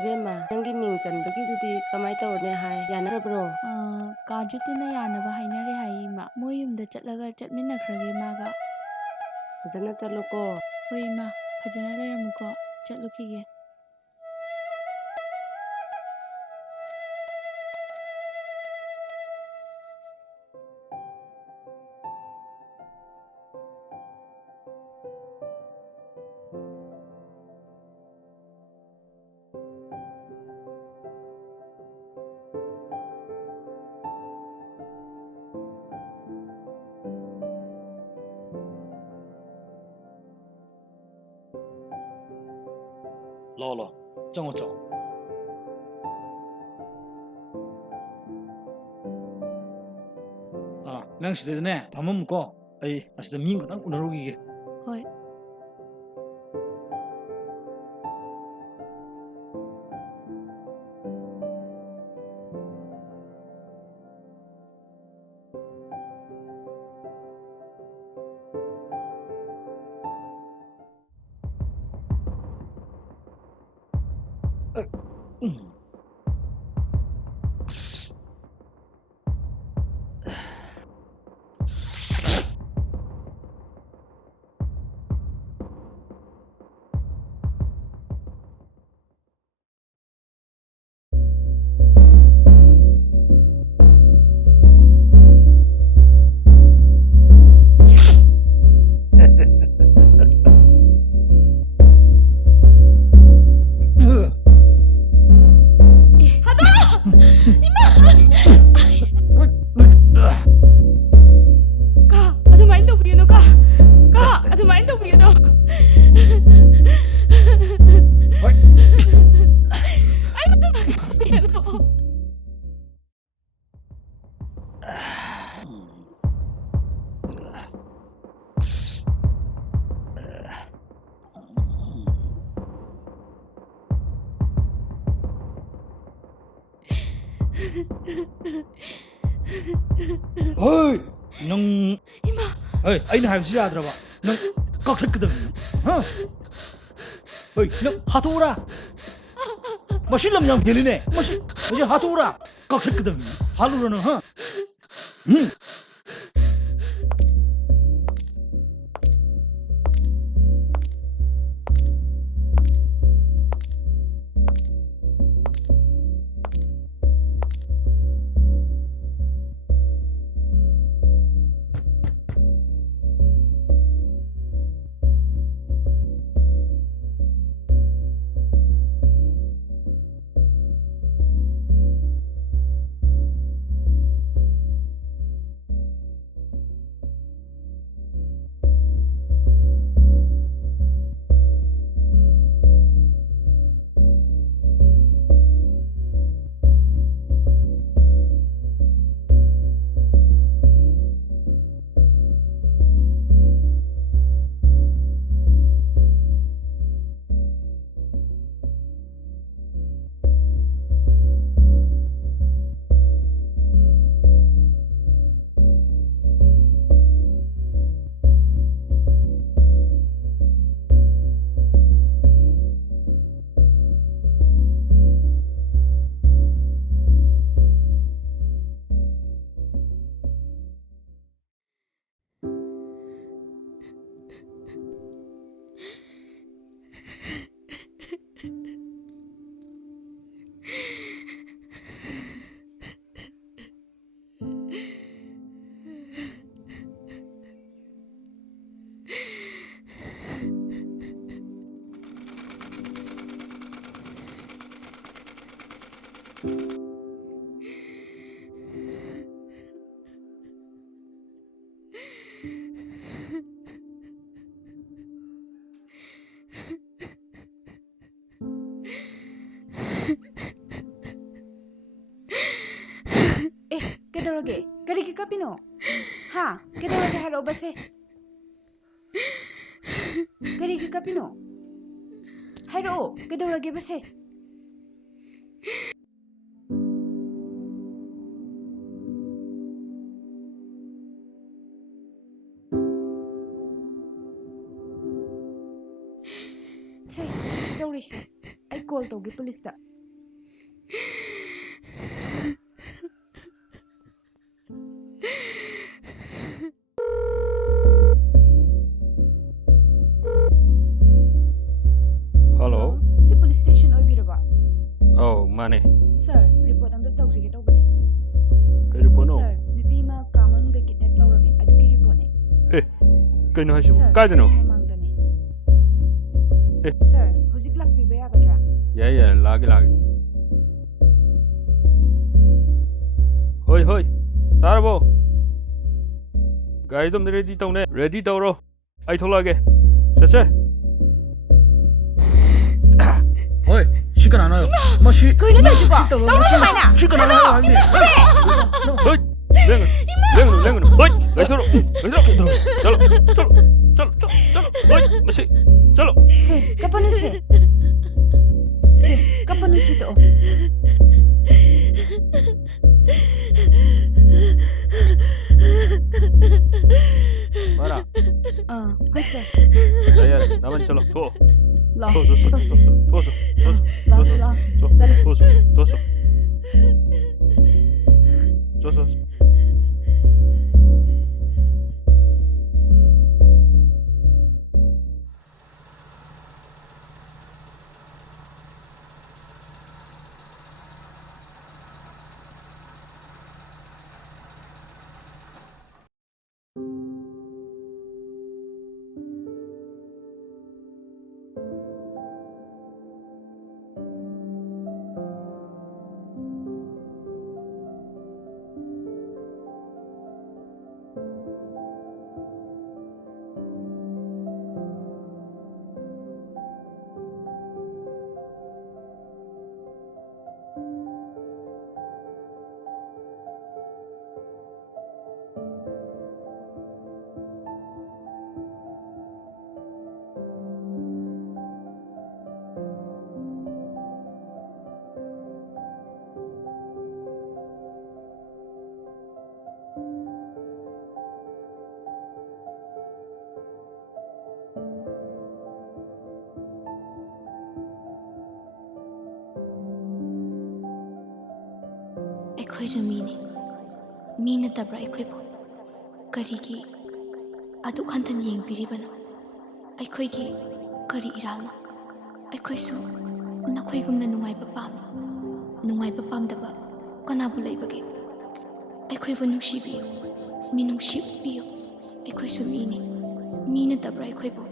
Vema, nangi ming chanbagi dudi kamai tawne hai yanarabro. Ka Jotinna yanaba hainare hai ma. Moi yumda chatlaga chatminakhrage maga. Fazana chalo ko. Hoi ma, fajana leiramuko. Chatlukige. Lo, 跟我走。ꯅꯪ ꯁꯤꯗꯅꯦ ꯐꯝꯃꯝꯃꯨꯀꯣ ꯑꯩ ꯑꯁꯤꯗ ꯃꯤ ꯈꯛꯇꯪ ꯎꯅꯔꯨꯈꯤꯒꯦ ꯍꯣꯏ ꯍꯣꯏ ꯅꯪ ꯏꯃꯥ ꯍꯣꯏ ꯑꯩꯅ ꯍꯥꯏꯕꯁꯤ ꯌꯥꯗ꯭ꯔꯕ ꯅꯪ ꯀꯛꯊꯠꯀꯗꯕꯅꯤ ꯍꯥ ꯍꯣꯏ ꯅꯪ ꯍꯥꯠꯇꯣꯛꯎꯔꯥ ꯃꯁꯤ ꯂꯝ ꯌꯥꯝ ꯍꯦꯜꯂꯤꯅꯦ ꯃꯁꯤ ꯍꯥꯠꯇꯣꯛꯎꯔꯥ ꯀꯛꯊꯠꯀꯗꯕꯅꯤ ꯍꯥꯠꯂꯨꯔꯥ ꯅꯪ ꯍꯥ Kedorage, kariki kapino. Ha, kedorage haro base. Kariki kapino. Haro, kedorage base. Say, stories. I call tawgi police da. Hello. Si police station oibiraba. Oh, mane. Sir, report amda tawjige tawbane. Kay report no? Sir, nupi ma kamanung da kidnap tawrabi. Adugi report ne. Eh, kay no hasibu. Sir, Kay no? mamangdane. Eh. Sir, hojik lakpiba yagadra. Yeah, lagi. Hoy. Tarabo. Gari dum ready tawne. Ready tawro. Ai tholage. Sese. Oi, 시간 안 와요. 마시. 거기는 다 죽어. 시간 안 와요, 아니. Hoy. Lengan. Hoy. Laishram. Chalo. Hoy, masi. Chalo. Se, kapano se? Se, kapano se to? Mara. Hoy sir. Dayar, naman chalo. Tho. La. Toso. ꯑꯩꯈꯣꯏꯁꯨ ꯃꯤꯅꯤ ꯃꯤ ꯅꯠꯇꯕ꯭ꯔꯥ ꯑꯩꯈꯣꯏꯕꯨ ꯀꯔꯤꯒꯤ ꯑꯗꯨꯛ ꯍꯟꯊꯅ ꯌꯦꯡꯕꯤꯔꯤꯕꯅꯣ ꯑꯩꯈꯣꯏꯒꯤ ꯀꯔꯤ ꯏꯔꯥꯜꯅꯣ ꯑꯩꯈꯣꯏꯁꯨ ꯅꯈꯣꯏꯒꯨꯝꯅ ꯅꯨꯡꯉꯥꯏꯕ ꯄꯥꯝꯃꯤ ꯅꯨꯡꯉꯥꯏꯕ ꯄꯥꯝꯗꯕ ꯀꯅꯥꯕꯨ ꯂꯩꯕꯒꯦ ꯑꯩꯈꯣꯏꯕꯨ ꯅꯨꯡꯁꯤꯕꯤꯌꯨ ꯃꯤꯅꯨꯡꯁꯤ ꯎꯠꯄꯤꯌꯨ ꯑꯩꯈꯣꯏꯁꯨ ꯃꯤ ꯅꯠꯇꯕ꯭ꯔꯥ ꯑꯩꯈꯣꯏꯕꯨ